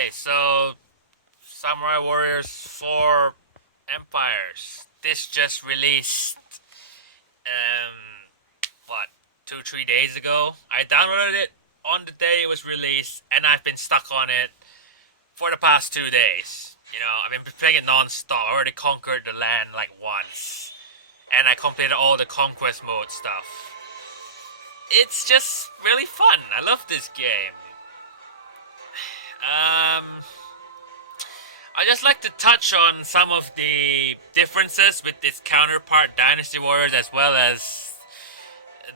Okay, so Samurai Warriors 4 Empires. This just released, um, what, 2, 3 days ago? I downloaded it on the day it was released, and I've been stuck on it for the past 2 days. I've been playing it non-stop. I already conquered the land like once, and I completed all the conquest mode stuff. It's just really fun. I love this game. Um, I just like to touch on some of the differences with its counterpart Dynasty Warriors as well as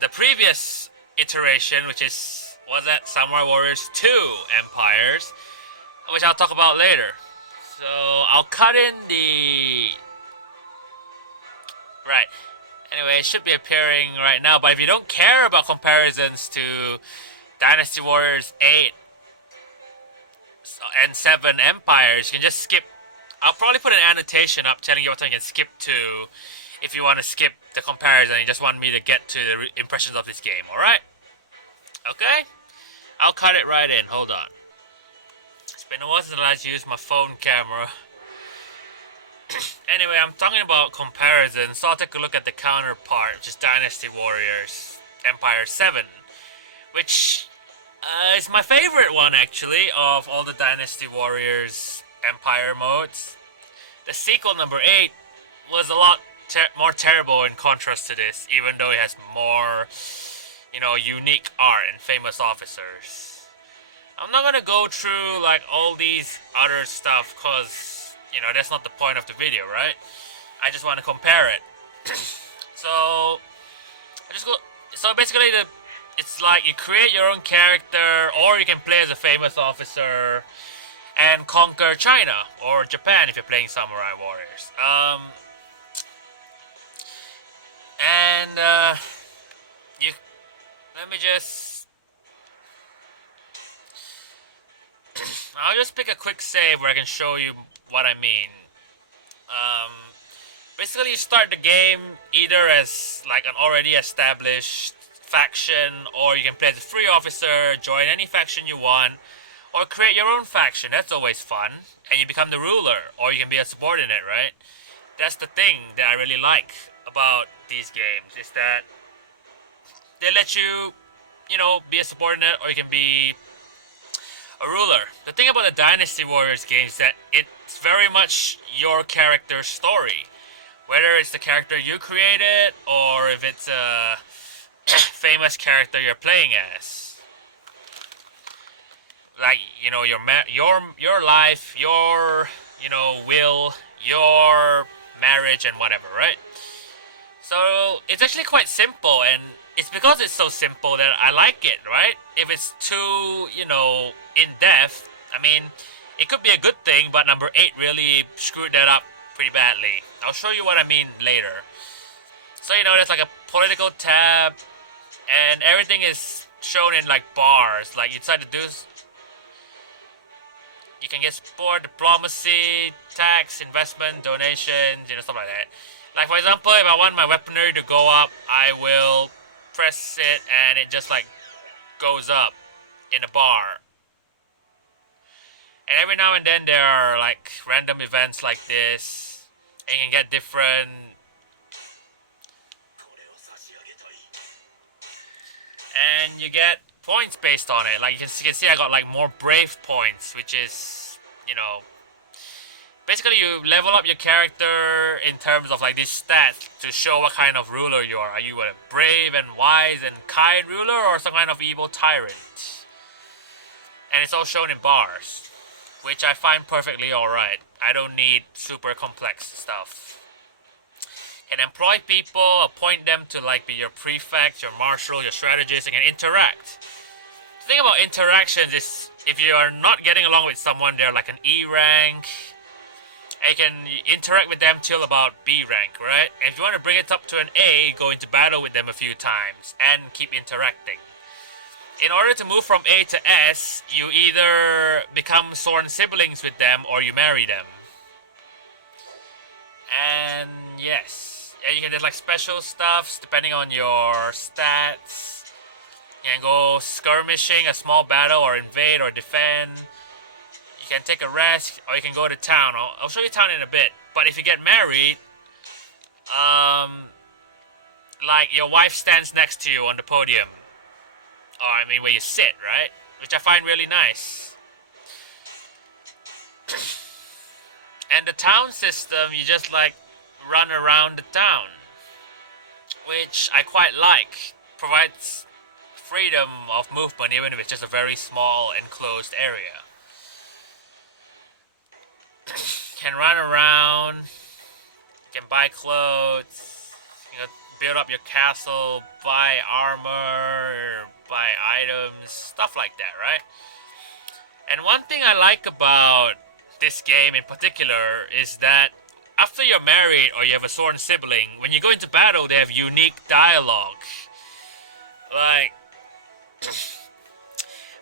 the previous iteration, which was that Samurai Warriors 2 Empires, which I'll talk about later. So I'll cut in the right. Anyway, it should be appearing right now, but if you don't care about comparisons to Dynasty Warriors 8 and 7 Empires, you can just skip. I'll probably put an annotation up telling you what I can skip to if you want to skip the comparison. You just want me to get to the impressions of this game, alright? Okay? I'll cut it right in. Hold on. It's been a while since I last used my phone camera. Anyway, I'm talking about comparisons, so I'll take a look at the counterpart, which is Dynasty Warriors Empire 7, which is my favorite one, actually, of all the Dynasty Warriors Empire modes. The sequel, number 8, was a lot more terrible in contrast to this, even though it has more, unique art and famous officers. I'm not gonna go through, like, all these other stuff, cause, that's not the point of the video, right? I just want to compare it. So, basically, it's like you create your own character, or you can play as a famous officer and conquer China or Japan if you're playing Samurai Warriors. And you let me just I'll just pick a quick save where I can show you what I mean. Basically, you start the game either as like an already established faction, or you can play as a free officer, join any faction you want, or create your own faction. That's always fun, and you become the ruler, or you can be a subordinate, right? That's the thing that I really like about these games, is that they let you, be a subordinate, or you can be a ruler. The thing about the Dynasty Warriors games is that it's very much your character's story. Whether it's the character you created, or if it's a famous character you're playing as. Like, your life, your, will, your marriage and whatever, right? So, it's actually quite simple, and it's because it's so simple that I like it, right? If it's too, in-depth, I mean, it could be a good thing, but number 8 really screwed that up pretty badly. I'll show you what I mean later. So, there's like a political tab, and everything is shown in like bars. Like, you decide to do, you can get support, diplomacy, tax, investment, donations, stuff like that. Like, for example, if I want my weaponry to go up, I will press it and it just like goes up in a bar. And every now and then there are like random events like this, and you can get different. And you get points based on it. Like you can see I got like more brave points, which is, basically you level up your character in terms of like these stats to show what kind of ruler you are. Are you a brave and wise and kind ruler, or some kind of evil tyrant? And it's all shown in bars, which I find perfectly alright. I don't need super complex stuff. Can employ people, appoint them to like be your prefect, your marshal, your strategist, and can interact. The thing about interactions is if you are not getting along with someone, they're like an E rank, and you can interact with them till about B rank, right? And if you want to bring it up to an A, go into battle with them a few times and keep interacting. In order to move from A to S, you either become sworn siblings with them or you marry them. And yes. Yeah, you can get like special stuffs depending on your stats. You can go skirmishing, a small battle, or invade or defend. You can take a rest, or you can go to town. I'll show you town in a bit. But if you get married, like your wife stands next to you on the podium, or I mean where you sit, right? Which I find really nice. And the town system, you just like run around the town, which I quite like. Provides freedom of movement even if it's just a very small enclosed area. Can run around, can buy clothes, build up your castle, buy armor, buy items, stuff like that, right? And one thing I like about this game in particular is that after you're married or you have a sworn sibling, when you go into battle, they have unique dialogue. Like,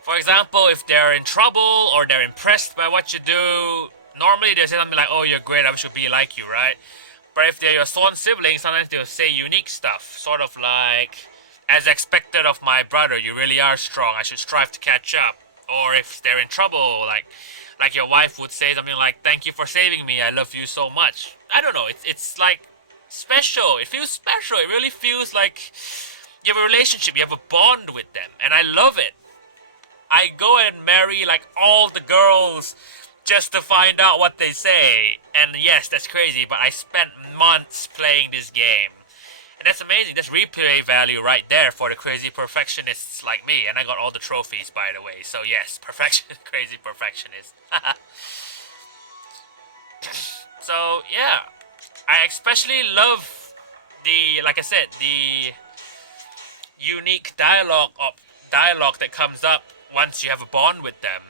for example, if they're in trouble or they're impressed by what you do, normally they say something like, "Oh, you're great, I should be like you," right? But if they're your sworn sibling, sometimes they'll say unique stuff, sort of like, "As expected of my brother, you really are strong. I should strive to catch up." Or if they're in trouble, like your wife would say something like, "Thank you for saving me. I love you so much." I don't know. It's like special. It feels special. It really feels like you have a relationship. You have a bond with them, and I love it. I go and marry like all the girls just to find out what they say. And yes, that's crazy, but I spent months playing this game. And that's amazing. That's replay value right there for the crazy perfectionists like me. And I got all the trophies, by the way. So yes, perfection, crazy perfectionist. So yeah, I especially love like I said, the unique dialogue that comes up once you have a bond with them.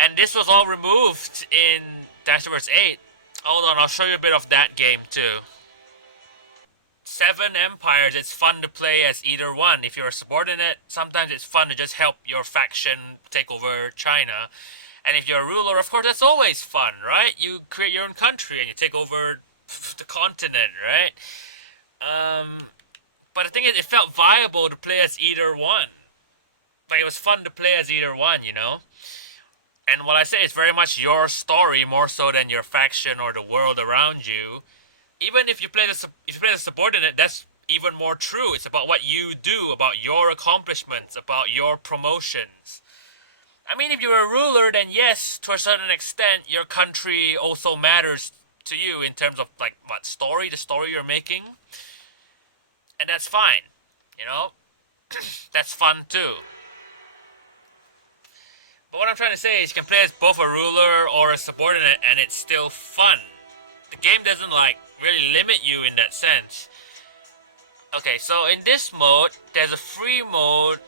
And this was all removed in Dynasty Warriors 8. Hold on, I'll show you a bit of that game too. 7 empires, it's fun to play as either one. If you're a subordinate, sometimes it's fun to just help your faction take over China. And if you're a ruler, of course, that's always fun, right? You create your own country and you take over the continent, right? But the thing is, it felt viable to play as either one. Like, it was fun to play as either one, you know? And what I say is very much your story more so than your faction or the world around you. Even if you play the subordinate, that's even more true. It's about what you do, about your accomplishments, about your promotions. I mean, if you're a ruler, then yes, to a certain extent, your country also matters to you in terms of like what story, the story you're making, and that's fine. You know, that's fun too. But what I'm trying to say is you can play as both a ruler or a subordinate and it's still fun. The game doesn't like really limit you in that sense. Okay, so in this mode, there's a free mode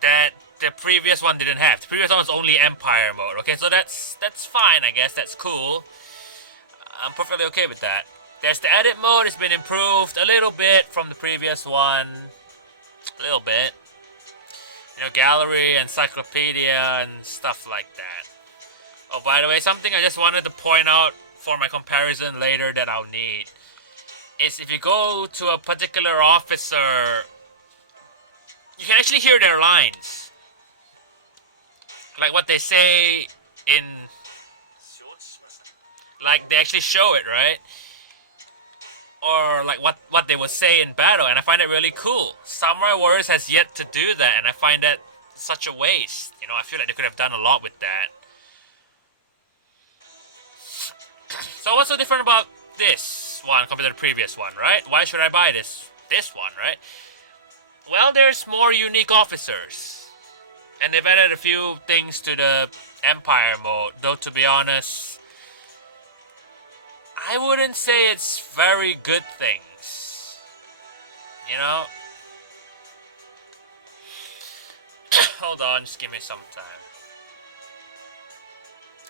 that the previous one didn't have. The previous one was only Empire mode, okay? So that's fine, I guess. That's cool. I'm perfectly okay with that. There's the edit mode. It's been improved a little bit from the previous one. A little bit. You know, gallery, encyclopedia, and stuff like that. Oh, by the way, something I just wanted to point out for my comparison later that I'll need is if you go to a particular officer, you can actually hear their lines. Like what they say in... Like, they actually show it, right? Or like what they would say in battle, and I find it really cool. Samurai Warriors has yet to do that, and I find that such a waste. You know, I feel like they could have done a lot with that. So what's so different about this one compared to the previous one, right? Why should I buy this one, right? Well, there's more unique officers. And they've added a few things to the Empire mode, though to be honest, I wouldn't say it's very good things. You know? Hold on, just give me some time.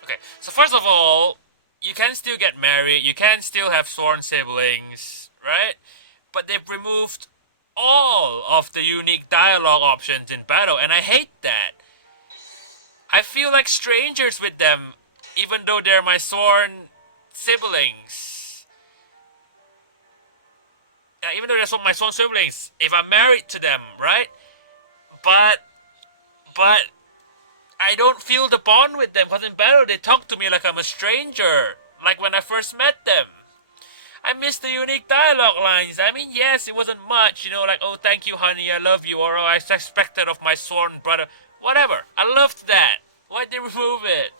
Okay, so first of all, you can still get married, you can still have sworn siblings, right? But they've removed all of the unique dialogue options in battle, and I hate that. I feel like strangers with them, even though they're my sworn siblings. Yeah, even though they're my sworn siblings, if I'm married to them, right? But I don't feel the bond with them, because in battle they talk to me like I'm a stranger, like when I first met them. I miss the unique dialogue lines. I mean, yes, it wasn't much, like, oh, thank you, honey, I love you, or oh, I expected of my sworn brother. Whatever. I loved that. Why'd they remove it?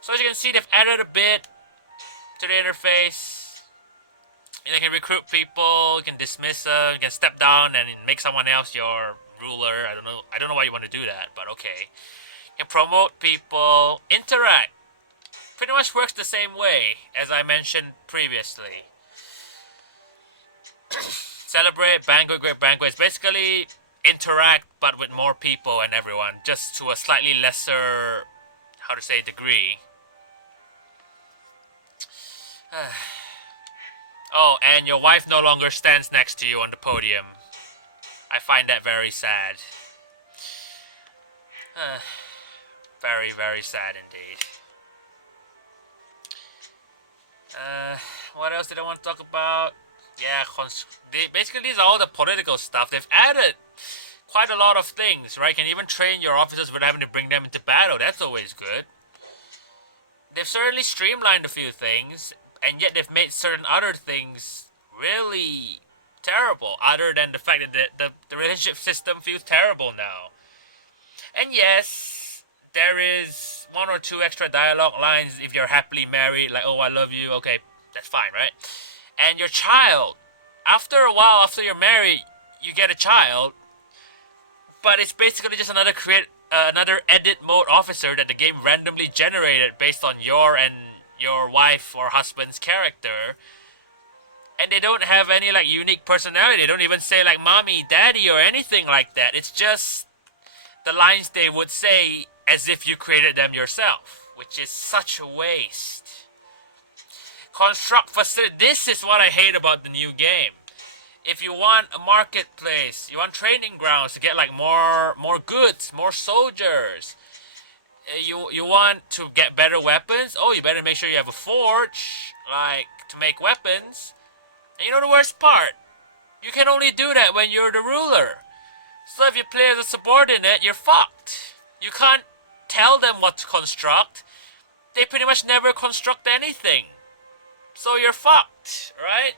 So as you can see, they've added a bit to the interface. You can recruit people, you can dismiss them, you can step down and make someone else your ruler. I don't know why you want to do that, but okay. You can promote people, interact. Pretty much works the same way as I mentioned previously. Celebrate, banquet, great banquets. Basically, interact but with more people and everyone, just to a slightly lesser, how to say, degree. Oh, and your wife no longer stands next to you on the podium. I find that very sad. Very, very sad indeed. What else did I want to talk about? Yeah, basically these are all the political stuff. They've added quite a lot of things, right? You can even train your officers without having to bring them into battle. That's always good. They've certainly streamlined a few things, and yet they've made certain other things really terrible, other than the fact that the relationship system feels terrible now. And yes, there is one or two extra dialogue lines if you're happily married, like, oh, I love you, okay, that's fine, right? And your child, after a while, after you're married, you get a child, but it's basically just another edit mode officer that the game randomly generated based on your and your wife or husband's character. And they don't have any like unique personality. They don't even say like mommy, daddy, or anything like that. It's just the lines they would say as if you created them yourself, which is such a waste. Construct facility. This is what I hate about the new game. If you want a marketplace, you want training grounds to get like more goods, more soldiers. You want to get better weapons. Oh, you better make sure you have a forge, like to make weapons. And you know the worst part? You can only do that when you're the ruler. So if you play as a subordinate, you're fucked. You can't tell them what to construct. They pretty much never construct anything. So you're fucked, right?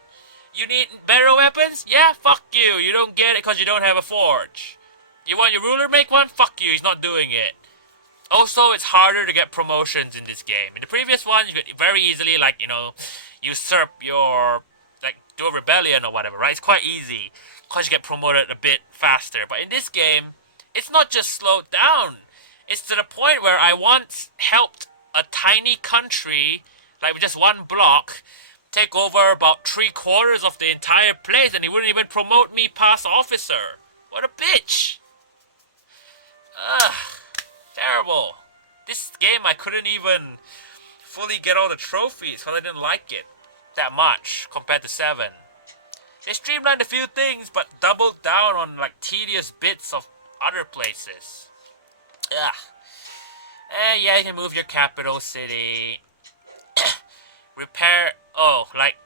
You need better weapons? Yeah, fuck you. You don't get it because you don't have a forge. You want your ruler make one? Fuck you, he's not doing it. Also, it's harder to get promotions in this game. In the previous one, you could very easily, like, usurp your, like, do a rebellion or whatever, right? It's quite easy because you get promoted a bit faster. But in this game, it's not just slowed down. It's to the point where I once helped a tiny country, like with just one block, take over about 3/4 of the entire place, and he wouldn't even promote me past officer. What a bitch! Ugh, terrible. This game, I couldn't even fully get all the trophies because I didn't like it that much compared to 7. They streamlined a few things, but doubled down on like tedious bits of other places. Ugh. Yeah, you can move your capital city. Repair. Oh, like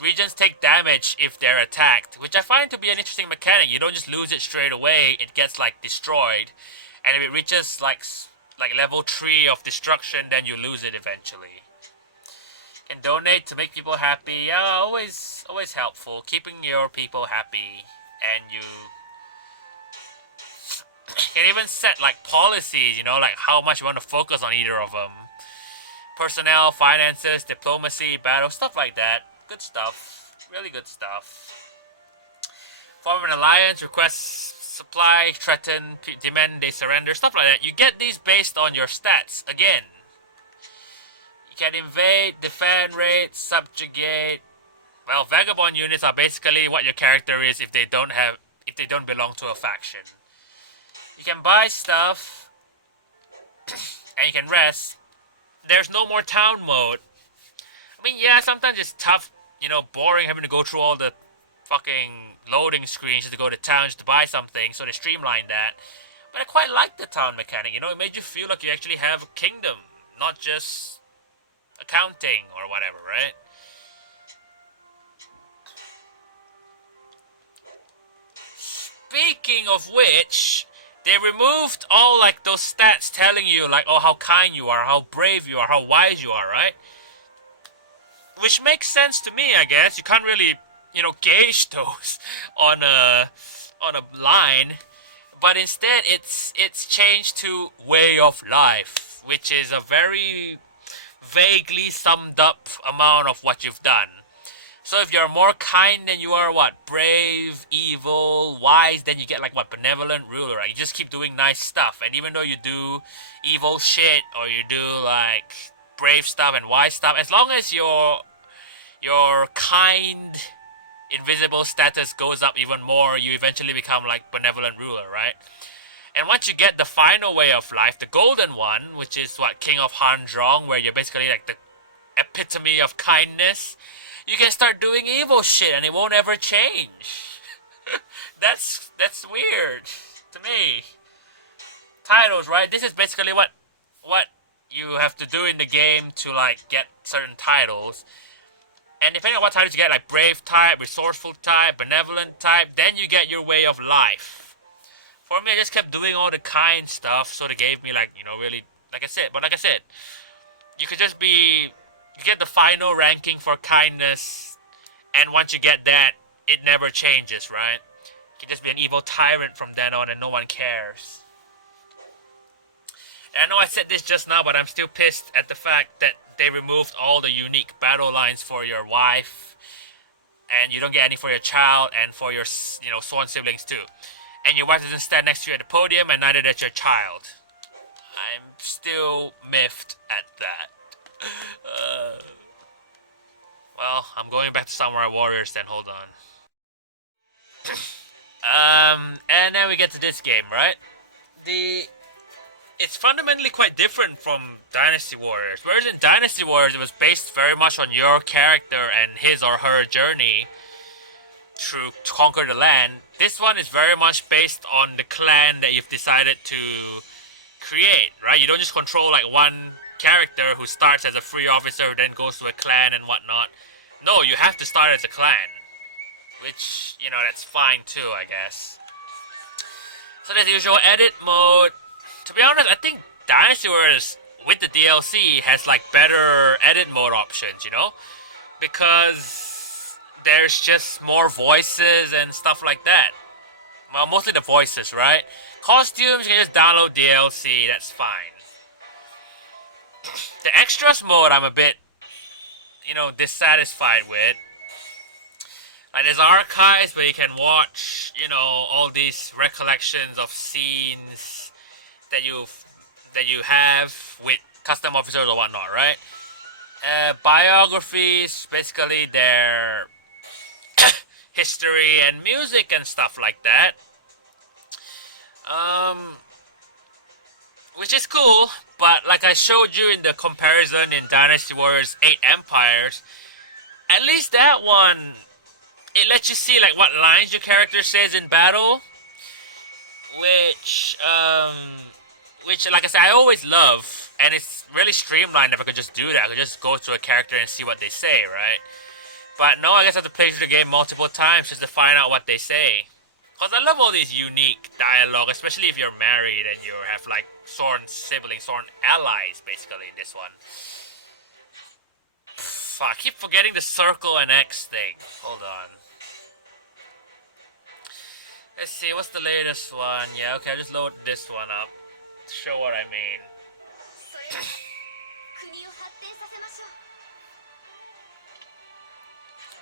regions take damage if they're attacked, which I find to be an interesting mechanic. You don't just lose it straight away; it gets like destroyed, and if it reaches like level 3 of destruction, then you lose it eventually. You can donate to make people happy. Yeah, always helpful. Keeping your people happy, and you can even set like policies. Like how much you want to focus on either of them. Personnel, finances, diplomacy, battle, stuff like that. Good stuff. Really good stuff. Form an alliance, request supply, threaten, demand they surrender, stuff like that. You get these based on your stats. Again, you can invade, defend, raid, subjugate. Well, vagabond units are basically what your character is if they don't belong to a faction. You can buy stuff, and you can rest. There's no more town mode. I mean, yeah, sometimes it's tough, boring having to go through all the fucking loading screens just to go to town just to buy something, so they streamlined that. But I quite like the town mechanic, it made you feel like you actually have a kingdom, not just accounting or whatever, right? Speaking of which, They removed all like those stats telling you like, oh, how kind you are, how brave you are, how wise you are, right? Which makes sense to me, I guess. You can't really, gauge those on a line, but instead it's changed to way of life, which is a very vaguely summed up amount of what you've done. So if you're more kind, then you are what? Brave, evil, wise, then you get like what? Benevolent ruler, right? You just keep doing nice stuff. And even though you do evil shit or you do like brave stuff and wise stuff, as long as your kind invisible status goes up even more, you eventually become like benevolent ruler, right? And once you get the final way of life, the golden one, which is what King of Hanzhong, where you're basically like the epitome of kindness, you can start doing evil shit and it won't ever change. That's weird to me. Titles, right? This is basically what you have to do in the game to like get certain titles. And depending on what titles you get, like brave type, resourceful type, benevolent type, then you get your way of life. For me, I just kept doing all the kind stuff, so they gave me like, really, like I said, you could just be, you get the final ranking for kindness, and once you get that, it never changes, right? You can just be an evil tyrant from then on and no one cares. And I know I said this just now, but I'm still pissed at the fact that they removed all the unique battle lines for your wife, and you don't get any for your child and for your, sworn siblings too. And your wife doesn't stand next to you at the podium, and neither does your child. I'm still miffed at that. Well, I'm going back to Samurai Warriors then, hold on. And then we get to this game, right? It's fundamentally quite different from Dynasty Warriors. Whereas in Dynasty Warriors, it was based very much on your character and his or her journey to conquer the land. This one is very much based on the clan that you've decided to create, right? You don't just control like one character who starts as a free officer, then goes to a clan and whatnot. No, you have to start as a clan, which, that's fine too, I guess. So there's the usual edit mode. To be honest, I think Dynasty Warriors with the DLC has like better edit mode options, because there's just more voices and stuff like that. Well, mostly the voices, right? Costumes, you can just download DLC, that's fine. The extras mode, I'm a bit, dissatisfied with. Like, there's archives where you can watch, all these recollections of scenes that you have with custom officers or whatnot, right? Biographies, basically their history and music and stuff like that. Which is cool, but like I showed you in the comparison in Dynasty Warriors 8 Empires, at least that one, it lets you see like what lines your character says in battle, which like I said, I always love, and it's really streamlined if I could just do that. I could just go to a character and see what they say, right? But no, I guess I have to play through the game multiple times just to find out what they say. Because I love all these unique dialogue, especially if you're married and you have like sworn siblings, sworn allies, basically, in this one. Fuck, I keep forgetting the circle and X thing. Hold on. Let's see, what's the latest one? Yeah, okay, I just load this one up to show what I mean.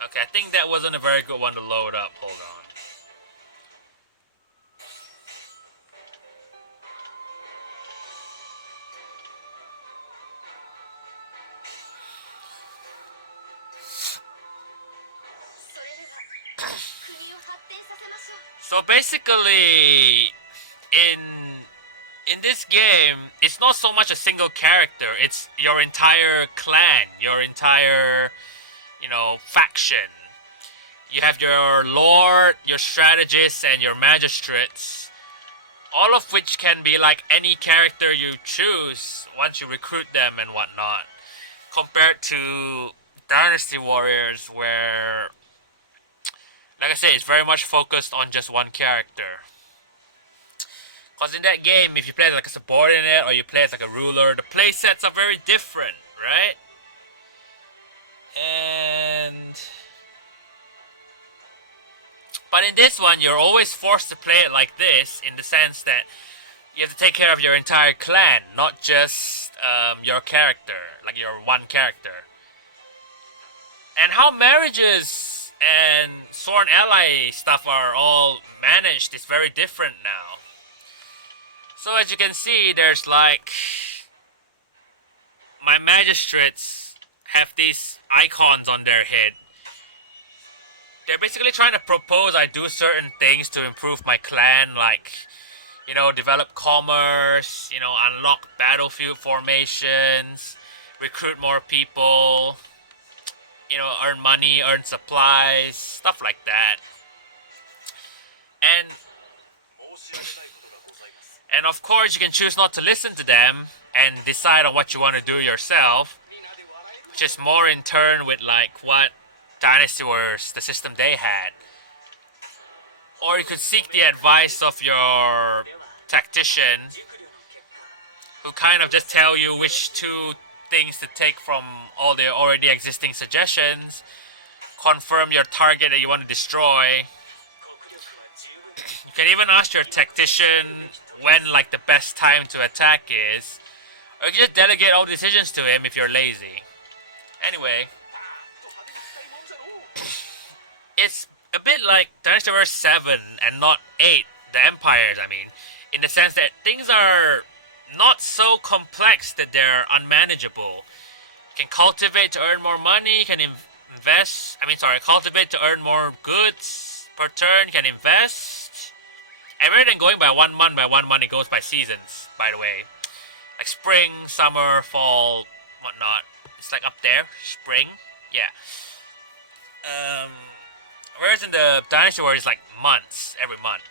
Okay, I think that wasn't a very good one to load up. Hold on. So basically, in this game, it's not so much a single character. It's your entire clan, your entire, faction. You have your lord, your strategists, and your magistrates, all of which can be like any character you choose once you recruit them and whatnot. Compared to Dynasty Warriors, where, like I say, it's very much focused on just one character. Because in that game, if you play as like a subordinate or you play as like a ruler, the play sets are very different, right? And but in this one, you're always forced to play it like this, in the sense that you have to take care of your entire clan, not just your character, like your one character. And how marriages and sworn ally stuff are all managed is very different now. So as you can see, there's like my magistrates have these icons on their head. They're basically trying to propose I do certain things to improve my clan, like, you know, develop commerce, you know, unlock battlefield formations, recruit more people, you know, earn money, earn supplies, stuff like that. And of course, you can choose not to listen to them and decide on what you want to do yourself, which is more in turn with like what Dynasty Warriors, the system they had. Or you could seek the advice of your tactician, who kind of just tell you which two things to take from all the already existing suggestions, confirm your target that you want to destroy. You can even ask your tactician when like the best time to attack is, or you can just delegate all decisions to him if you're lazy. Anyway, it's a bit like Dynasty Warriors 7 and not 8, the Empires, I mean, in the sense that things are not so complex that they're unmanageable. You can cultivate to earn more money, you can cultivate to earn more goods per turn, you can invest. And rather than going by 1 month, it goes by seasons, by the way. Like spring, summer, fall, whatnot. It's like up there, spring, yeah. Whereas in the Dynasty Warriors, it's like months, every month.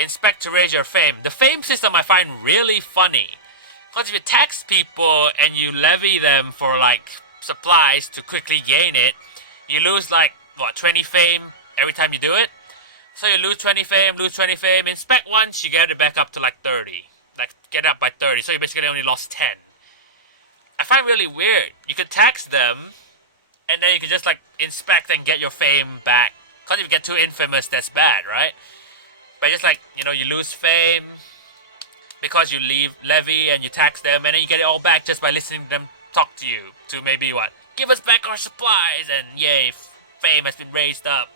Inspect to raise your fame. The fame system I find really funny. Because if you tax people and you levy them for like supplies to quickly gain it, you lose like, what, 20 fame every time you do it? So you lose 20 fame, inspect once, you get it back up to like 30. Like, get it up by 30, so you basically only lost 10. I find it really weird. You could tax them, and then you could just like inspect and get your fame back. Because if you get too infamous, that's bad, right? But just like, you know, you lose fame because you leave levy and you tax them, and then you get it all back just by listening to them talk to you. To maybe what? Give us back our supplies, and yay, fame has been raised up.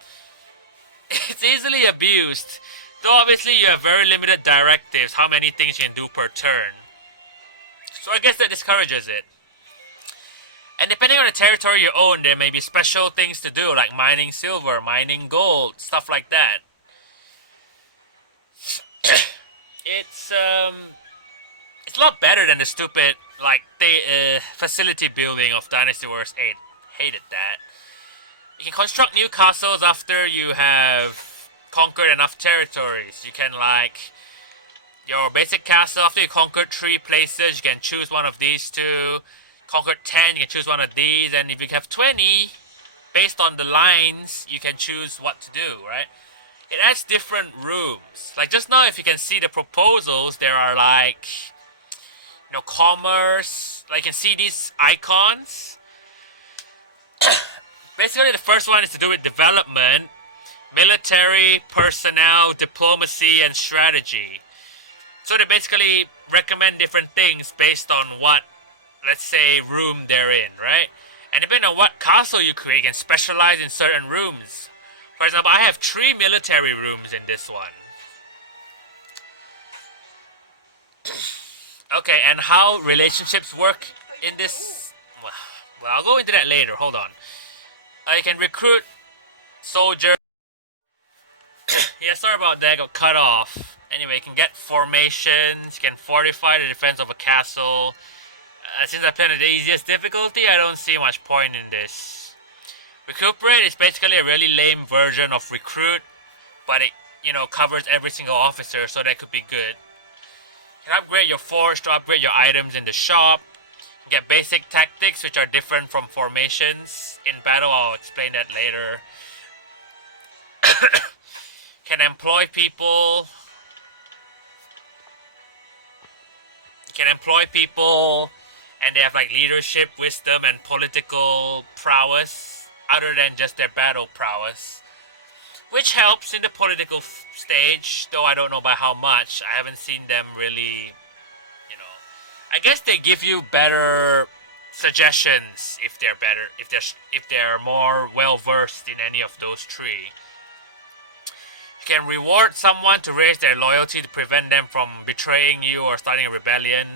It's easily abused. Though obviously you have very limited directives how many things you can do per turn. So I guess that discourages it. And depending on the territory you own, there may be special things to do, like mining silver, mining gold, stuff like that. It's a lot better than the stupid like the facility building of Dynasty Warriors 8. Hated that. You can construct new castles after you have conquered enough territories. You can like your basic castle after you conquer 3 places. You can choose one of these two. Conquered 10, you can choose one of these, and if you have 20, based on the lines, you can choose what to do, right? It adds different rooms. Like just now, if you can see the proposals, there are like, you know, commerce. Like you can see these icons. Basically, the first one is to do with development, military, personnel, diplomacy, and strategy. So they basically recommend different things based on what, let's say, room they're in, right? And depending on what castle you create, you can specialize in certain rooms. For example, I have 3 military rooms in this one. Okay, and how relationships work in this... Well, I'll go into that later, hold on. You can recruit soldiers. Yeah, sorry about that, got cut off. Anyway, you can get formations, you can fortify the defense of a castle. Since I played at the easiest difficulty, I don't see much point in this. Recuperate is basically a really lame version of Recruit, but it, you know, covers every single officer, so that could be good. You can upgrade your force to upgrade your items in the shop. You get basic tactics, which are different from formations. In battle, I'll explain that later. Can employ people. can employ people, and they have like leadership, wisdom, and political prowess, other than just their battle prowess, which helps in the political stage. Though I don't know by how much. I haven't seen them really. I guess they give you better suggestions if they're better, if they're more well versed in any of those three. You can reward someone to raise their loyalty to prevent them from betraying you or starting a rebellion.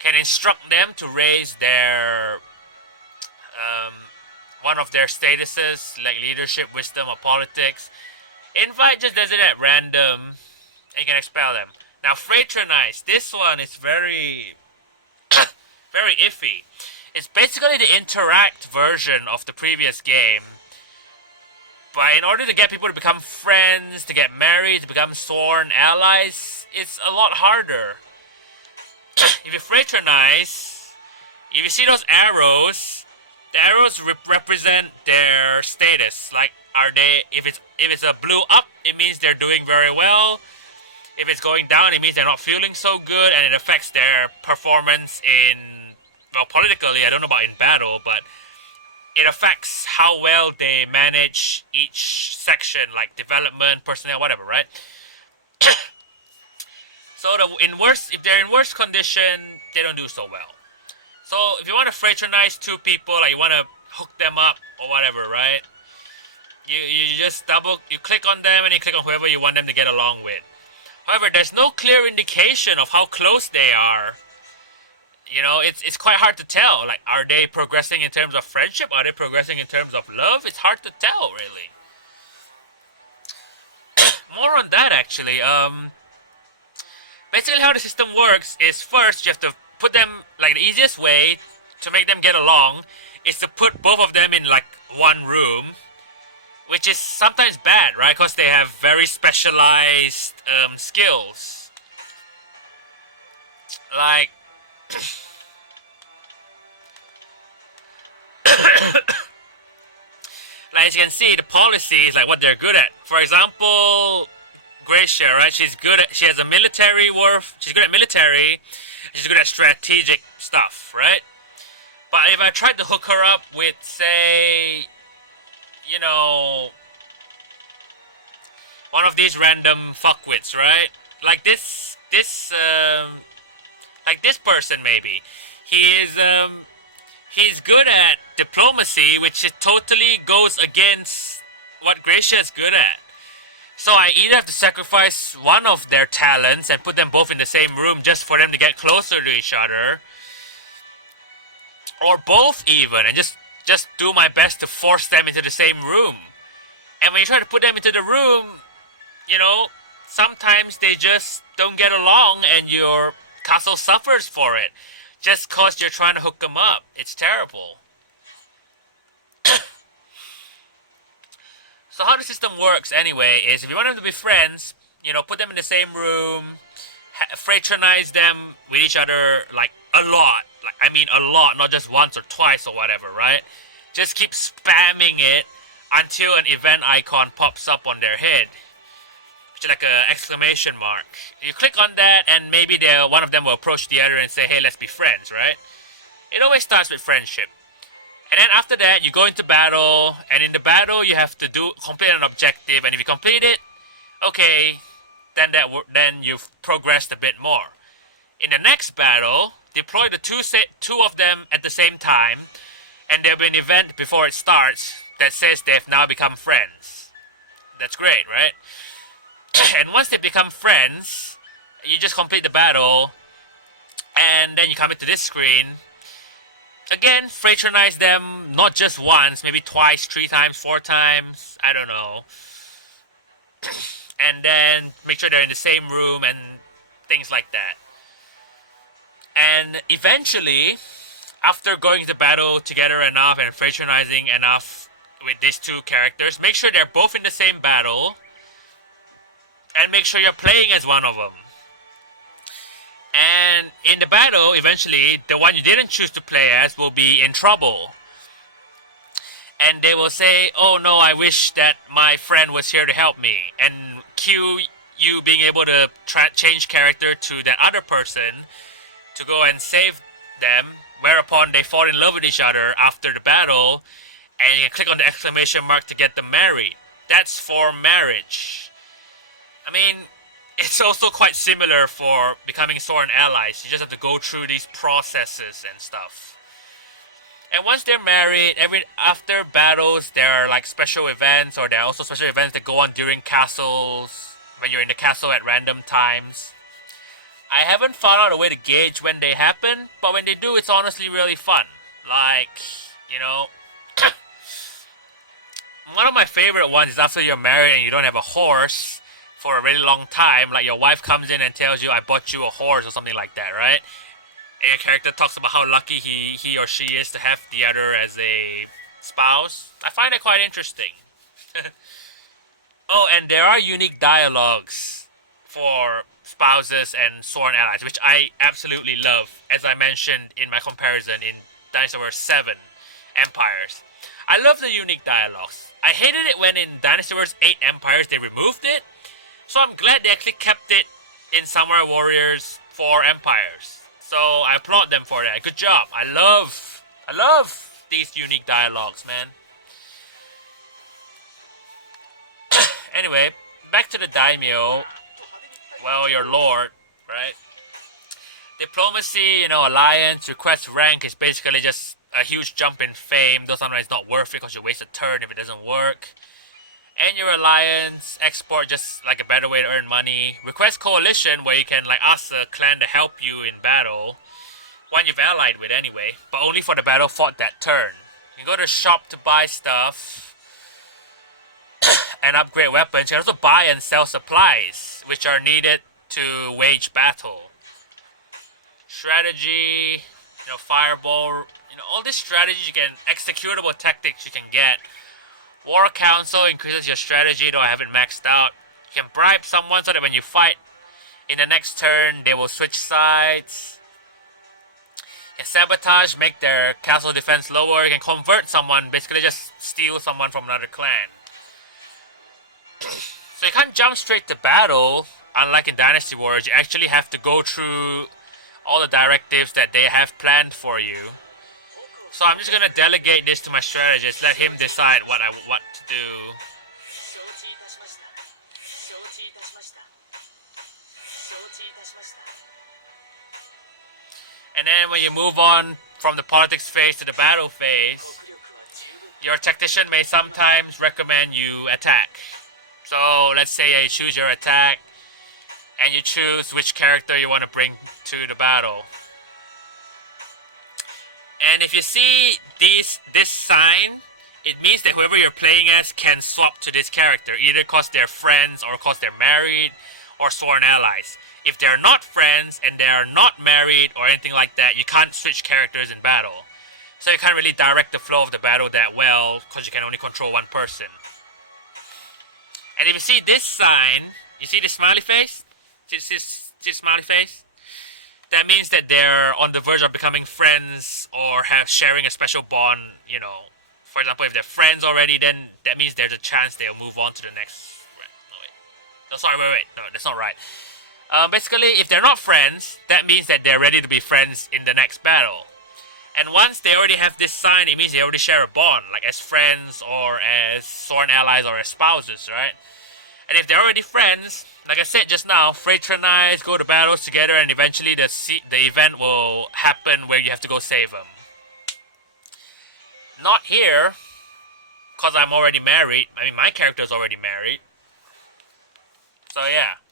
Can instruct them to raise their one of their statuses, like leadership, wisdom, or politics. Invite just does it at random, and you can expel them. Now, fraternize. This one is very, very iffy. It's basically the interact version of the previous game. But in order to get people to become friends, to get married, to become sworn allies, it's a lot harder. If you fraternize, if you see those arrows, the arrows represent their status. Like, are they? If it's a blue up, it means they're doing very well. If it's going down, it means they're not feeling so good, and it affects their performance in, well, politically. I don't know about in battle, but it affects how well they manage each section, like development, personnel, whatever, right? So if they're in worse condition, they don't do so well. So if you want to fraternize two people, like you want to hook them up or whatever, right? You just you click on them and you click on whoever you want them to get along with. However, there's no clear indication of how close they are. It's quite hard to tell. Like, are they progressing in terms of friendship? Are they progressing in terms of love? It's hard to tell, really. More on that, actually. Basically, how the system works is first you have to put them, like, the easiest way to make them get along is to put both of them in, like, one room, which is sometimes bad, right? Because they have very specialized skills. Like, like as you can see, the policies, like what they're good at. For example, Gracia, right? She has a military she's good at military, she's good at strategic stuff, right? But if I tried to hook her up with, say, one of these random fuckwits, right? Like this person maybe. He's good at diplomacy, which totally goes against what Gracia is good at. So I either have to sacrifice one of their talents and put them both in the same room just for them to get closer to each other, or both even, and just do my best to force them into the same room. And when you try to put them into the room, sometimes they just don't get along and your castle suffers for it. Just cause you're trying to hook them up. It's terrible. So how the system works anyway is if you want them to be friends, put them in the same room, fraternize them with each other, like, a lot. Like, I mean a lot, not just once or twice or whatever, right? Just keep spamming it until an event icon pops up on their head, which is like an exclamation mark. You click on that, and maybe one of them will approach the other and say, hey, let's be friends, right? It always starts with friendship. And then after that, you go into battle, and in the battle, you have to complete an objective, and if you complete it, okay, then you've progressed a bit more. In the next battle, deploy the two of them at the same time, and there'll be an event before it starts that says they've now become friends. That's great, right? And once they become friends, you just complete the battle, and then you come into this screen. Again, fraternize them, not just once, maybe twice, 3 times, 4 times, I don't know. And then make sure they're in the same room and things like that. And eventually, after going into battle together enough and fraternizing enough with these two characters, make sure they're both in the same battle, and make sure you're playing as one of them. And in the battle, eventually, the one you didn't choose to play as will be in trouble. And they will say, oh no, I wish that my friend was here to help me. And cue you being able to change character to that other person to go and save them, whereupon they fall in love with each other after the battle, and you can click on the exclamation mark to get them married. That's for marriage. I mean, it's also quite similar for becoming sworn allies. You just have to go through these processes and stuff. And once they're married, after battles, there are like special events, or there are also special events that go on during castles, when you're in the castle at random times. I haven't found out a way to gauge when they happen, but when they do, it's honestly really fun. Like, you know, one of my favorite ones is after you're married and you don't have a horse for a really long time, like your wife comes in and tells you, I bought you a horse or something like that, right? And your character talks about how lucky he or she is to have the other as a spouse. I find it quite interesting. Oh, and there are unique dialogues for spouses and sworn allies, which I absolutely love, as I mentioned in my comparison in Dynasty Warriors 7 Empires. I love the unique dialogues. I hated it when in Dynasty Warriors 8 Empires they removed it, so I'm glad they actually kept it in Samurai Warriors 4 Empires. So I applaud them for that. Good job. I love these unique dialogues, man. Anyway, back to the daimyo. Well, your lord, right? Diplomacy, alliance, request rank is basically just a huge jump in fame, though sometimes it's not worth it because you waste a turn if it doesn't work. And your alliance, export, just like a better way to earn money. Request coalition, where you can like ask a clan to help you in battle, one you've allied with anyway, but only for the battle fought that turn. You can go to shop to buy stuff and upgrade weapons. You can also buy and sell supplies, which are needed to wage battle. Strategy, fireball, all these strategies you can, executable tactics you can get. War Council increases your strategy, though I haven't maxed out. You can bribe someone so that when you fight in the next turn, they will switch sides. You can sabotage, make their castle defense lower. You can convert someone, basically just steal someone from another clan. So you can't jump straight to battle, unlike in Dynasty Warriors. You actually have to go through all the directives that they have planned for you. So I'm just gonna delegate this to my strategist, let him decide what to do. And then when you move on from the politics phase to the battle phase, your tactician may sometimes recommend you attack. So let's say you choose your attack, and you choose which character you want to bring to the battle. And if you see this sign, it means that whoever you're playing as can swap to this character, either because they're friends or because they're married or sworn allies. If they're not friends and they are not married or anything like that, you can't switch characters in battle. So you can't really direct the flow of the battle that well because you can only control one person. And if you see this sign, you see this smiley face? This smiley face? That means that they're on the verge of becoming friends or sharing a special bond, For example, if they're friends already, then that means there's a chance they'll move on to the next... No, wait. No, sorry, wait. No, that's not right. Basically, if they're not friends, that means that they're ready to be friends in the next battle. And once they already have this sign, it means they already share a bond, like as friends or as sworn allies or as spouses, right? And if they're already friends, like I said just now, fraternize, go to battles together, and eventually the event will happen where you have to go save them. Not here, because I'm already married. I mean, my character's already married. So yeah.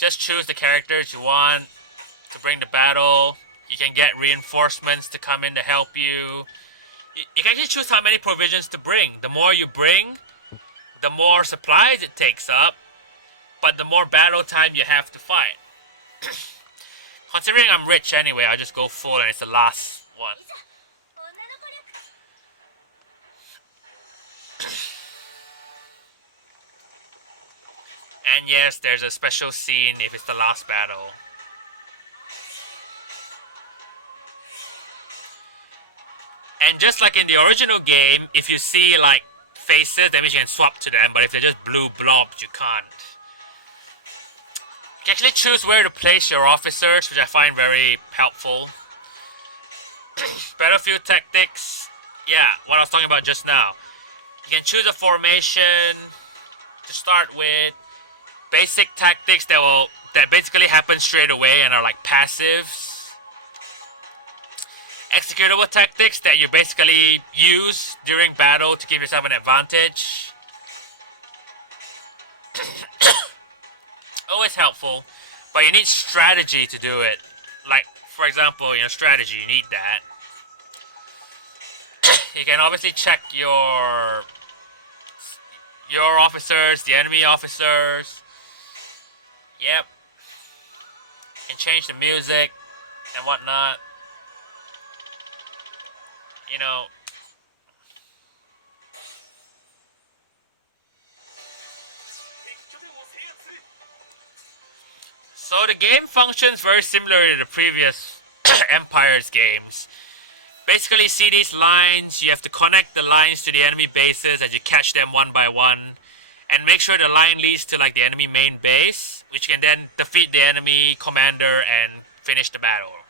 Just choose the characters you want to bring to battle. You can get reinforcements to come in to help you. You can actually choose how many provisions to bring. The more you bring, the more supplies it takes up, but the more battle time you have to fight. Considering I'm rich anyway, I'll just go full and it's the last one. And yes, there's a special scene if it's the last battle. And just like in the original game, if you see like faces, that means you can swap to them, but if they're just blue blobs, you can't. You can actually choose where to place your officers, which I find very helpful. Battlefield tactics, yeah, what I was talking about just now. You can choose a formation to start with. Basic tactics that basically happen straight away and are like passives. Executable tactics that you basically use during battle to give yourself an advantage. Always helpful, but you need strategy to do it. Like, for example, strategy, you need that. You can obviously check your officers, the enemy officers. Yep. You can change the music and whatnot. So the game functions very similar to the previous Empires games. Basically, see these lines, you have to connect the lines to the enemy bases as you catch them one by one, and make sure the line leads to like the enemy main base, which can then defeat the enemy commander and finish the battle.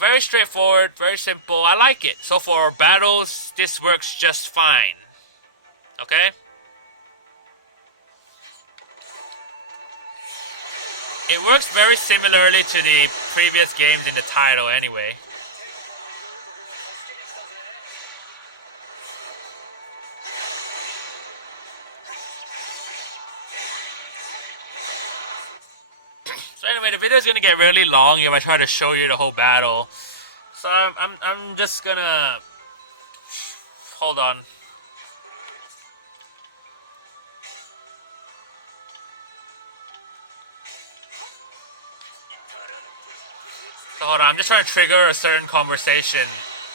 Very straightforward, very simple. I like it. So for battles, this works just fine. Okay? It works very similarly to the previous games in the title anyway. So anyway, the video is gonna get really long if I try to show you the whole battle. So I'm just gonna hold on. So hold on, I'm just trying to trigger a certain conversation,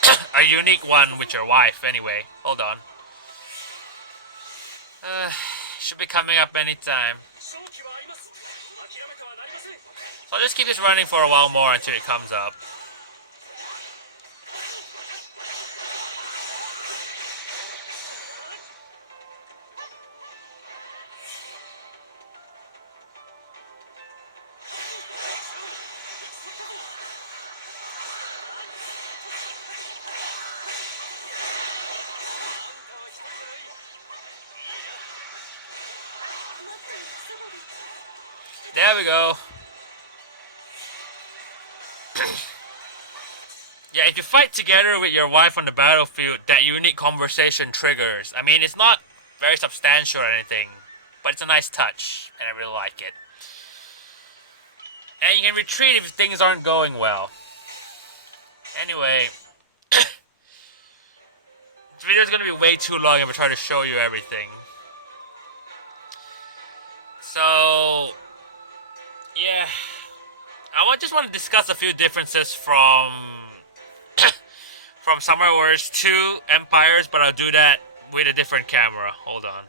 a unique one with your wife. Anyway, hold on. Should be coming up anytime. So I'll just keep this running for a while more until it comes up. There we go. Yeah, if you fight together with your wife on the battlefield, that unique conversation triggers. I mean, it's not very substantial or anything, but it's a nice touch, and I really like it. And you can retreat if things aren't going well. Anyway, this video is going to be way too long if I try to show you everything. So, yeah, just want to discuss a few differences from Summer Wars 2 Empires, but I'll do that with a different camera. Hold on.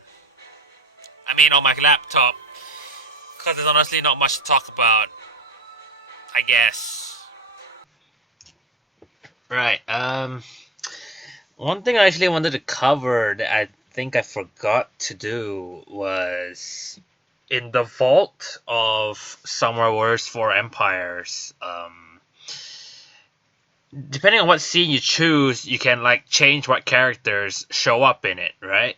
I mean on my laptop, because there's honestly not much to talk about, I guess. Right, one thing I actually wanted to cover that I think I forgot to do was in the vault of Summer Wars 4 Empires, depending on what scene you choose, you can like change what characters show up in it, right?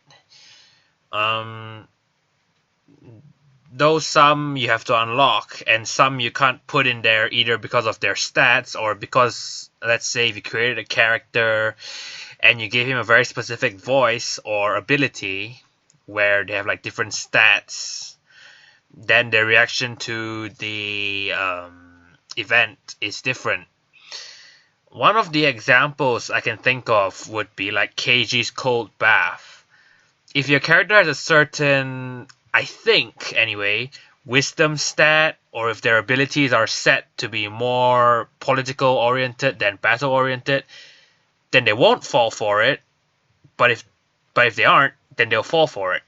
Though some you have to unlock, and some you can't put in there either because of their stats or because, let's say, if you created a character and you give him a very specific voice or ability where they have like different stats, then their reaction to the event is different. One of the examples I can think of would be like Keiji's Cold Bath. If your character has a certain, I think anyway, wisdom stat, or if their abilities are set to be more political oriented than battle oriented, then they won't fall for it. But if they aren't, then they'll fall for it.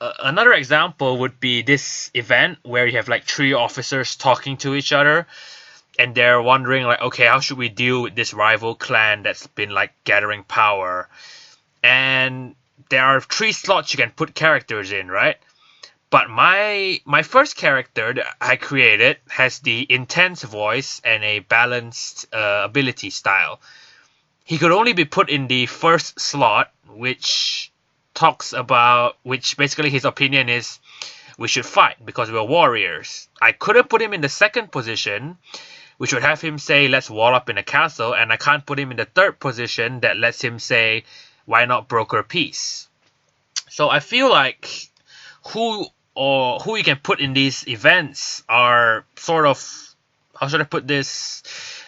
Another example would be this event where you have like 3 officers talking to each other, and they're wondering like, okay, how should we deal with this rival clan that's been like gathering power? And there are 3 slots you can put characters in, right? But my first character that I created has the intense voice and a balanced ability style. He could only be put in the first slot, which basically his opinion is we should fight because we're warriors. I couldn't put him in the second position, which would have him say let's wall up in a castle, and I can't put him in the third position that lets him say why not broker peace. So I feel like who you can put in these events are sort of, how should I put this,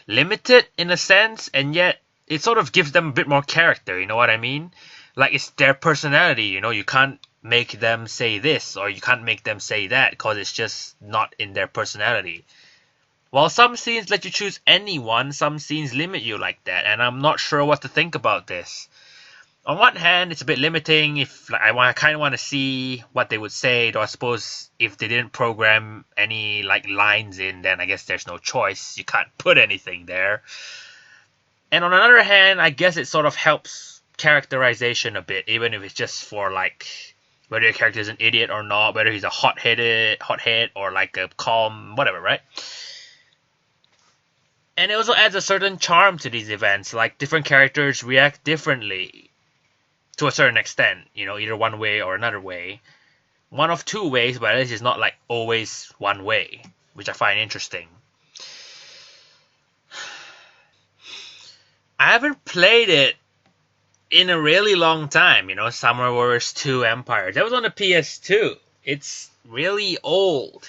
limited in a sense, and yet it sort of gives them a bit more character, you know what I mean? Like, it's their personality, you know, you can't make them say this or you can't make them say that because it's just not in their personality. While some scenes let you choose anyone, some scenes limit you like that, and I'm not sure what to think about this. On one hand, it's a bit limiting. If like, I kind of want to see what they would say, though I suppose if they didn't program any like lines in, then I guess there's no choice. You can't put anything there. And on another hand, I guess it sort of helps characterization a bit, even if it's just for like whether your character is an idiot or not, whether he's a hothead or like a calm, whatever, right? And it also adds a certain charm to these events. Like different characters react differently to a certain extent, you know, either one way or another way. One of two ways, but at least it's not like always one way, which I find interesting. I haven't played it in a really long time, you know, Summer Wars 2 Empire. That was on the PS2. It's really old.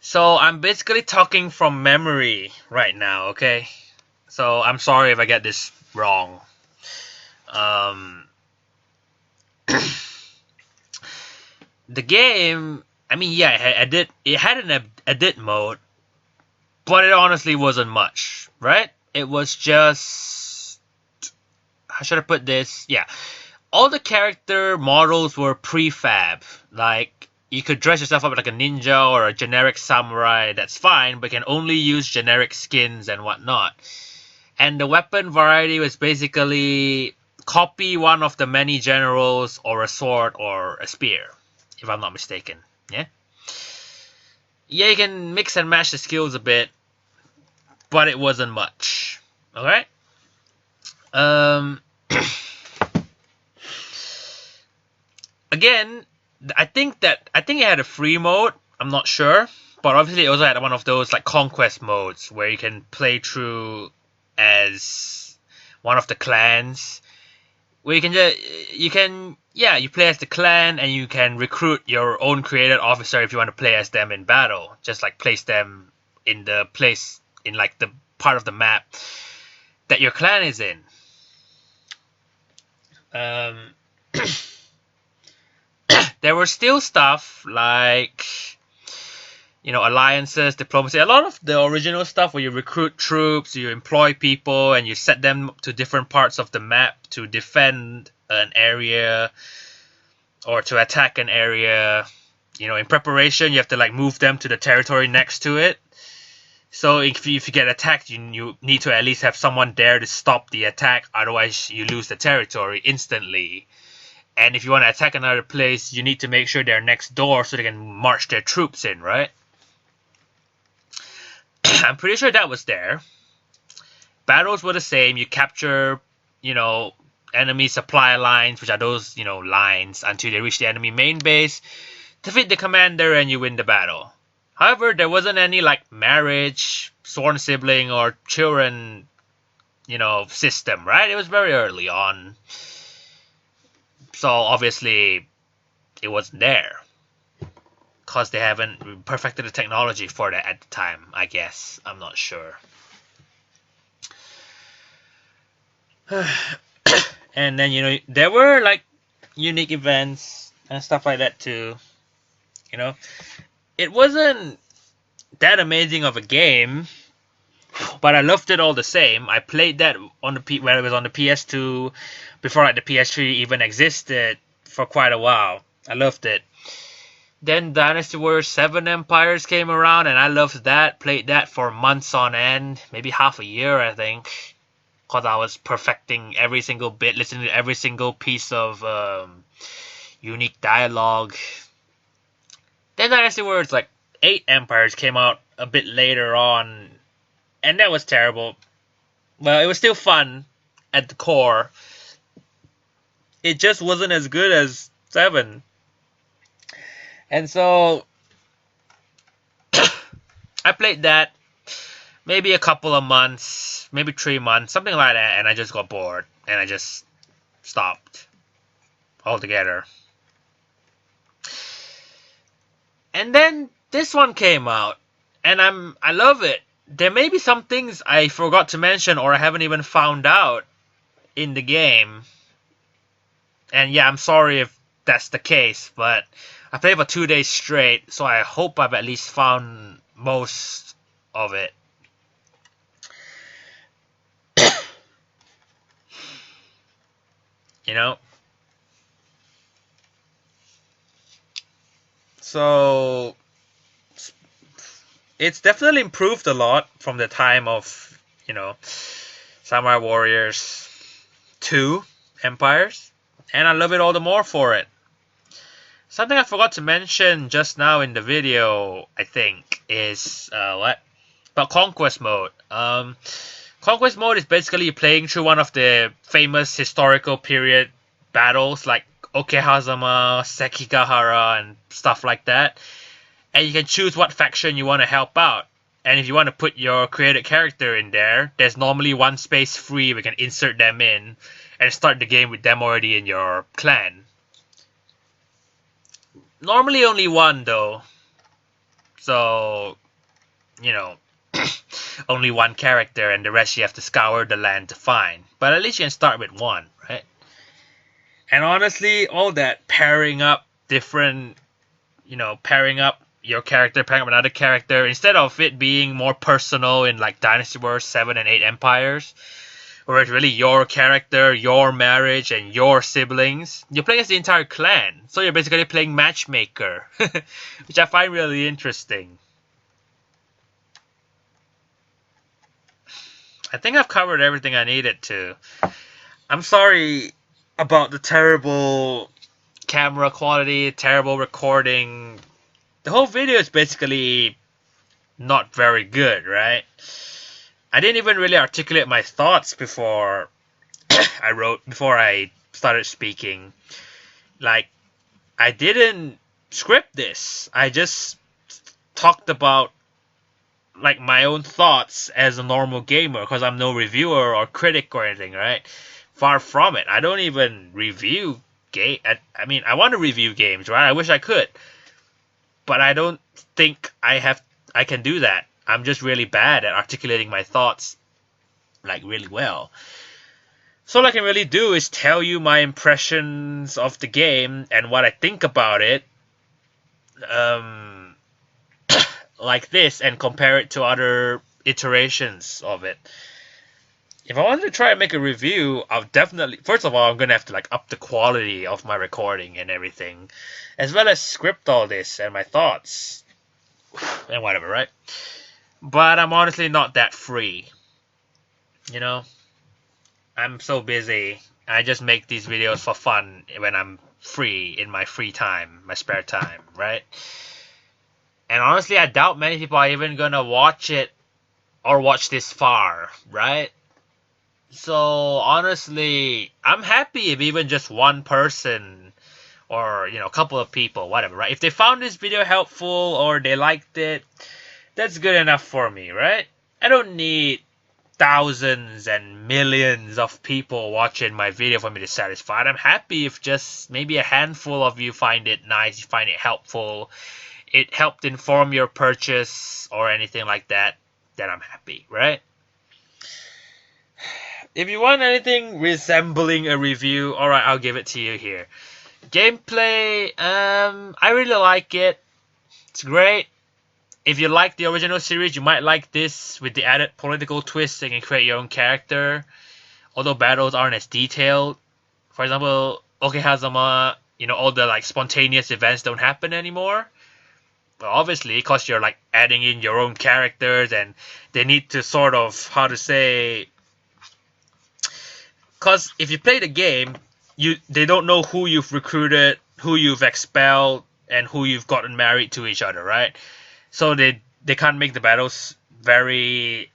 So I'm basically talking from memory right now, okay? So I'm sorry if I get this wrong. The game, I mean, yeah, it had an edit mode, but it honestly wasn't much, right? It was just, how should I put this? Yeah, all the character models were prefab, like you could dress yourself up like a ninja or a generic samurai, that's fine, but you can only use generic skins and whatnot. And the weapon variety was basically copy one of the many generals or a sword or a spear, if I'm not mistaken. Yeah? Yeah, you can mix and match the skills a bit, but it wasn't much. Alright? Again, I think it had a free mode. I'm not sure, but obviously it also had one of those like conquest modes where you can play through as one of the clans. Where you play as the clan and you can recruit your own created officer if you want to play as them in battle. Just like place them in the place in like the part of the map that your clan is in. There were still stuff like, you know, alliances, diplomacy, a lot of the original stuff where you recruit troops, you employ people, and you set them to different parts of the map to defend an area or to attack an area. You know, in preparation, you have to like move them to the territory next to it. So if you get attacked, you need to at least have someone there to stop the attack, otherwise you lose the territory instantly. And if you want to attack another place, you need to make sure they're next door so they can march their troops in, right? I'm pretty sure that was there. Battles were the same. You capture, you know, enemy supply lines, which are those, you know, lines, until they reach the enemy main base. Defeat the commander and you win the battle. However, there wasn't any, like, marriage, sworn sibling, or children, you know, system, right? It was very early on. So, obviously, it wasn't there. Because they haven't perfected the technology for that at the time, I guess. I'm not sure. And then, you know, there were, like, unique events and stuff like that, too. You know? It wasn't that amazing of a game, but I loved it all the same. I played that on when it was on the PS2, before like the PS3 even existed, for quite a while. I loved it. Then Dynasty Warriors 7 Empires came around, and I loved that. Played that for months on end, maybe half a year, I think. because I was perfecting every single bit, listening to every single piece of unique dialogue. Then Dynasty Warriors like 8 Empires came out a bit later on, and that was terrible. Well, it was still fun at the core. It just wasn't as good as 7. And so I played that maybe a couple of months, maybe 3 months, something like that, and I just got bored and I just stopped altogether. And then this one came out, and I love it. There may be some things I forgot to mention or I haven't even found out in the game. And yeah, I'm sorry if that's the case, but I played for 2 days straight, so I hope I've at least found most of it. You know? So it's definitely improved a lot from the time of, Samurai Warriors 2 Empires, and I love it all the more for it. Something I forgot to mention just now in the video, I think, is about Conquest Mode. Conquest Mode is basically playing through one of the famous historical period battles like Okehazama, Sekigahara, and stuff like that. And you can choose what faction you want to help out. And if you want to put your created character in there, there's normally one space free. We can insert them in and start the game with them already in your clan. Normally only one, though. So, only one character, and the rest you have to scour the land to find. But at least you can start with one, right? And honestly, all that pairing up different, pairing up your character, pairing up another character, instead of it being more personal in like Dynasty Warriors 7 and 8 Empires, where it's really your character, your marriage, and your siblings, you play as the entire clan. So you're basically playing matchmaker, which I find really interesting. I think I've covered everything I needed to. I'm sorry about the terrible camera quality, terrible recording. The whole video is basically not very good, right? I didn't even really articulate my thoughts before before I started speaking. Like, I didn't script this. I just talked about like my own thoughts as a normal gamer, because I'm no reviewer or critic or anything, right? Far from it. I don't even review game. I mean, I want to review games, right? I wish I could, but I don't think I can do that. I'm just really bad at articulating my thoughts like really well. So all I can really do is tell you my impressions of the game and what I think about it, like this, and compare it to other iterations of it. If I wanted to try and make a review, I'll definitely, first of all, I'm going to have to like up the quality of my recording and everything, as well as script all this and my thoughts and whatever, right? But I'm honestly not that free. I'm so busy. I just make these videos for fun when I'm free, in my free time, my spare time, right? And honestly, I doubt many people are even gonna watch it or watch this far, right? So honestly, I'm happy if even just one person or, a couple of people, whatever, right? If they found this video helpful or they liked it, that's good enough for me, right? I don't need thousands and millions of people watching my video for me to be satisfied. I'm happy if just maybe a handful of you find it nice, you find it helpful, it helped inform your purchase or anything like that, then I'm happy, right? If you want anything resembling a review, alright, I'll give it to you here. Gameplay, I really like it. It's great. If you like the original series, you might like this with the added political twist. You can create your own character. Although battles aren't as detailed. For example, Okehazama, all the like spontaneous events don't happen anymore. Well, obviously, because you're like adding in your own characters, and they need to sort of, how to say, Because if you play the game, they don't know who you've recruited, who you've expelled, and who you've gotten married to each other, right? So they can't make the battles very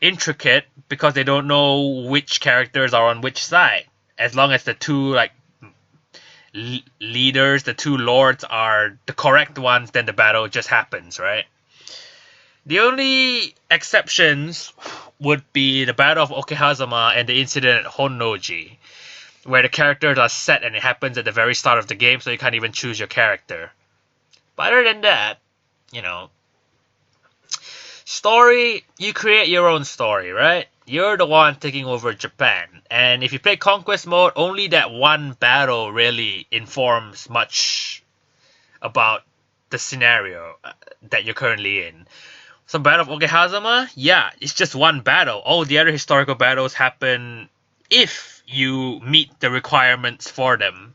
intricate because they don't know which characters are on which side. As long as the two leaders, the two lords are the correct ones, then the battle just happens, right? The only exceptions would be the Battle of Okehazama and the incident at Honnoji, where the characters are set and it happens at the very start of the game, so you can't even choose your character. But other than that, story, you create your own story, right? You're the one taking over Japan. And if you play Conquest mode, only that one battle really informs much about the scenario that you're currently in. So Battle of Okehazama, yeah, it's just one battle. All the other historical battles happen if you meet the requirements for them,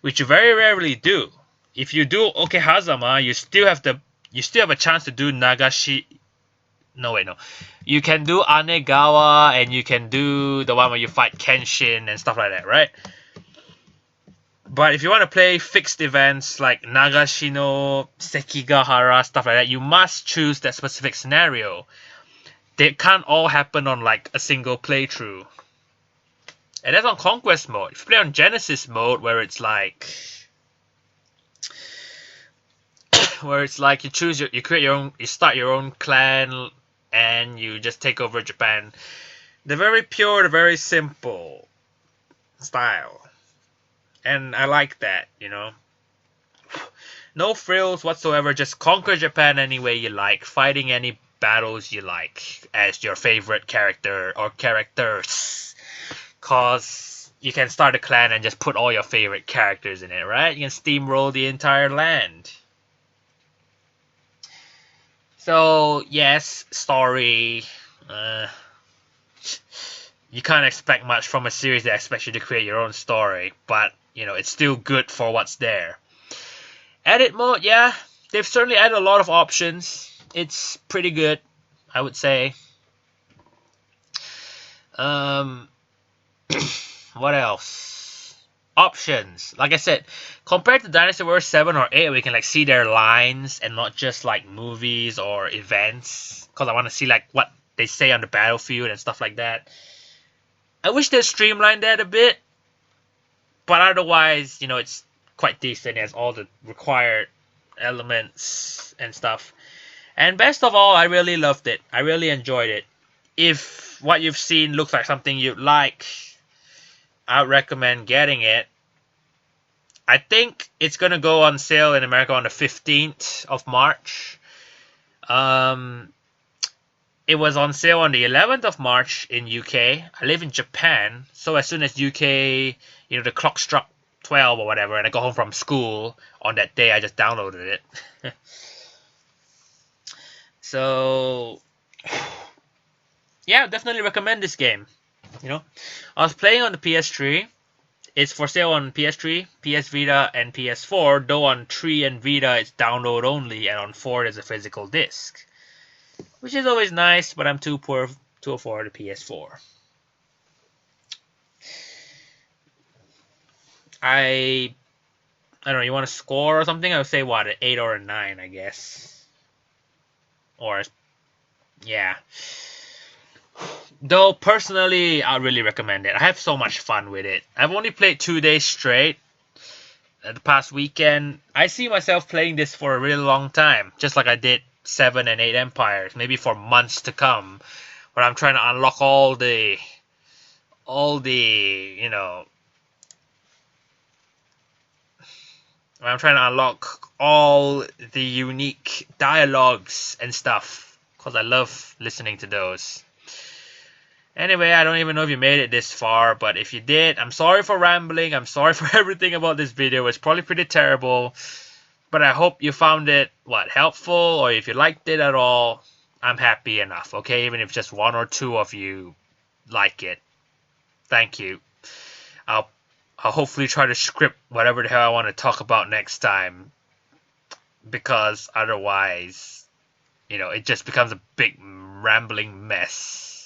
which you very rarely do. If you do Okehazama, you still have a chance to do Nagashi. No, wait, no. You can do Anegawa, and you can do the one where you fight Kenshin and stuff like that, right? But if you want to play fixed events like Nagashino, Sekigahara, stuff like that, you must choose that specific scenario. They can't all happen on like a single playthrough. And that's on Conquest mode. If you play on Genesis mode, where it's like you create your own, you start your own clan, and you just take over Japan. The very pure, the very simple style. And I like that, No frills whatsoever, just conquer Japan any way you like, fighting any battles you like as your favorite character or characters. Cause you can start a clan and just put all your favorite characters in it, right? You can steamroll the entire land. So, yes, story. You can't expect much from a series that expects you to create your own story, but it's still good for what's there. Edit mode, yeah, they've certainly added a lot of options. It's pretty good, I would say. What else? Options. Like I said, compared to Dynasty Warriors 7 or 8, we can see their lines and not just movies or events. Because I want to see what they say on the battlefield and stuff like that. I wish they streamlined that a bit. But otherwise, it's quite decent. It has all the required elements and stuff. And best of all, I really loved it. I really enjoyed it. If what you've seen looks like something you'd like, I would recommend getting it. I think it's going to go on sale in America on the 15th of March. It was on sale on the 11th of March in UK. I live in Japan, so as soon as UK, the clock struck 12 or whatever, and I got home from school on that day, I just downloaded it. So, yeah, definitely recommend this game. I was playing on the PS3. It's for sale on PS3, PS Vita, and PS4, though on 3 and Vita it's download only, and on 4 there's a physical disc. Which is always nice, but I'm too poor to afford a PS4. I don't know, you want to score or something? I would say, what, an 8 or a 9, I guess. Or, yeah. Though, personally, I really recommend it. I have so much fun with it. I've only played 2 days straight. The past weekend. I see myself playing this for a really long time. Just like I did 7 and 8 Empires. Maybe for months to come. Where I'm trying to unlock all the, I'm trying to unlock all the unique dialogues and stuff. Because I love listening to those. Anyway, I don't even know if you made it this far, but if you did, I'm sorry for rambling. I'm sorry for everything about this video. It's probably pretty terrible. But I hope you found it, helpful, or if you liked it at all, I'm happy enough, okay? Even if just 1 or 2 of you like it. Thank you. I'll hopefully try to script whatever the hell I want to talk about next time. Because otherwise, it just becomes a big rambling mess.